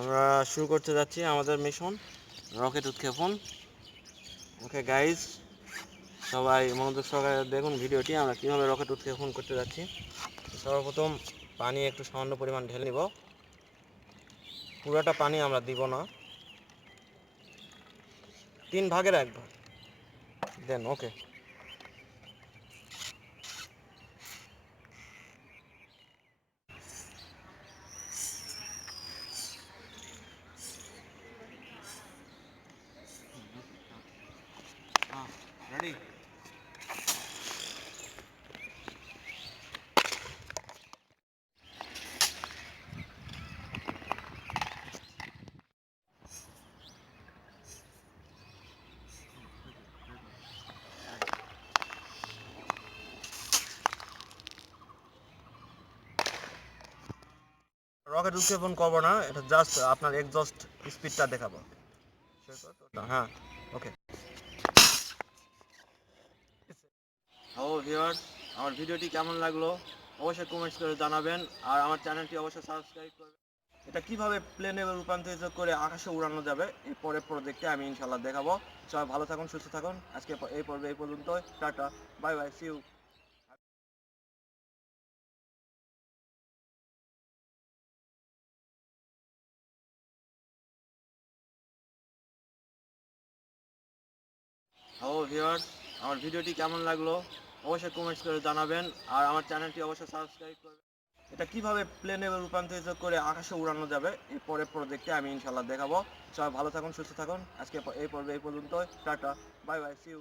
আমরা শুরু করতে যাচ্ছি আমাদের মিশন রকেট উৎক্ষেপণ। ওকে গাইজ, সবাই মনোযোগ সহকারে দেখুন ভিডিওটি, আমরা কীভাবে রকেট উৎক্ষেপণ করতে যাচ্ছি। সর্বপ্রথম পানি একটু সামান্য পরিমাণ ঢেলে নিব, পুরোটা পানি আমরা দিব না, 1/3 দেন। ওকে, রেডি। রকেট উৎক্ষেপণ করবো না, এটা জাস্ট আপনার এক্সজস্ট স্পিডটা দেখাবো। হ্যাঁ, ওকে। হ্যালো ভিউয়ার্স, আমার ভিডিওটি কেমন লাগলো অবশ্যই কমেন্টস করে জানাবেন, আর আমার চ্যানেলটি অবশ্যই সাবস্ক্রাইব করবেন। এটা কিভাবে প্লেনে রূপান্তরিত করে আকাশে উড়ানো যাবে এই পরের প্রজেক্টে আমি ইনশাল্লাহ দেখাবো। সবাই ভালো থাকুন, সুস্থ থাকুন। আজকে এই পর্বে এই পর্যন্ত। Tata, bye bye, see you. Hello viewers, আমার ভিডিওটি কেমন লাগলো অবশ্যই কমেন্টস করে জানাবেন, আর আমার চ্যানেলটি অবশ্যই সাবস্ক্রাইব করবেন। এটা কিভাবে প্লেনে রূপান্তরিত করে আকাশে উড়ানো যাবে এই পরের প্রজেক্টে আমি ইনশাল্লাহ দেখাবো। সবাই ভালো থাকুন, সুস্থ থাকুন। আজকে এই পর্বে এই পর্যন্ত। Tata, bye bye, see you.